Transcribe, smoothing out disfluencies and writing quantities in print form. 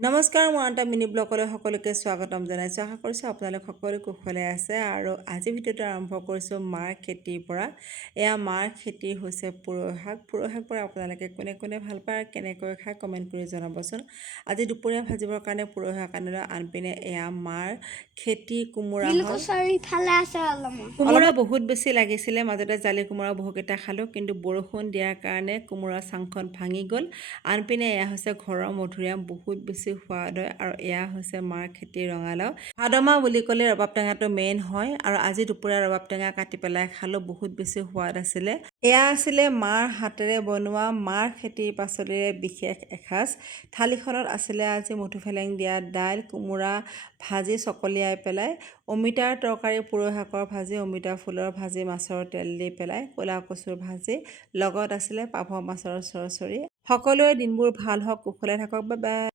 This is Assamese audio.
নমস্কাৰ, মই এটা মিনি ব্লগলৈ সকলোকে স্বাগতম জনাইছোঁ। আশা কৰিছোঁ আপোনালোক সকলো কুশলে আছে আৰু আজি ভিডিঅ'টো আৰম্ভ কৰিছোঁ মাৰ খেতিৰ পৰা। এয়া মাৰ খেতি হৈছে পুৰৈ শাক। পুৰৈ শাক পৰা আপোনালোকে কোনে কোনে ভাল পায় আৰু কেনেকৈ খায় কমেণ্ট কৰি জনাবচোন। আজি দুপৰীয়া ভাজিবৰ কাৰণে পুৰৈ শাক আনিলোঁ। আনপিনে এয়া মাৰ খেতি কোমোৰা হ'ল। কোমোৰা বহুত বেছি লাগিছিলে, মাজতে জালি কোমোৰা বহুকেইটা খালোঁ, কিন্তু বৰষুণ দিয়াৰ কাৰণে কোমোৰা চাংখন ভাঙি গ'ল। আনপিনে এয়া হৈছে ঘৰৰ মধুৰিআম, বহুত বেছি সোৱাদ হয় আৰু এয়া হৈছে মাৰ খেতিৰ ৰঙালাও। ভাদ মাহ বুলি ক'লে ৰবাব টেঙাটো মেইন হয় আৰু আজি দুপৰীয়া ৰবাব টেঙা কাটি পেলাই খালোঁ, বহুত বেছি সোৱাদ আছিলে। এয়া আছিলে মাৰ হাতেৰে বনোৱা মাৰ খেতিৰ পাচলিৰে বিশেষ এসাঁজ। থালিখনত আছিলে আজি মধুফেলেং দিয়া দাইল, কোমোৰা ভাজি চকলিয়াই পেলাই, অমিতাৰ তৰকাৰী, পুৰৈ শাকৰ ভাজি, অমিতা ফুলৰ ভাজি, মাছৰ তেল দি পেলাই, ক'লা কচুৰ ভাজি, লগত আছিলে পাভ মাছৰ চৰচৰি। সকলোৰে দিনবোৰ ভাল হওক, কুশলে থাকক, বাই বাই।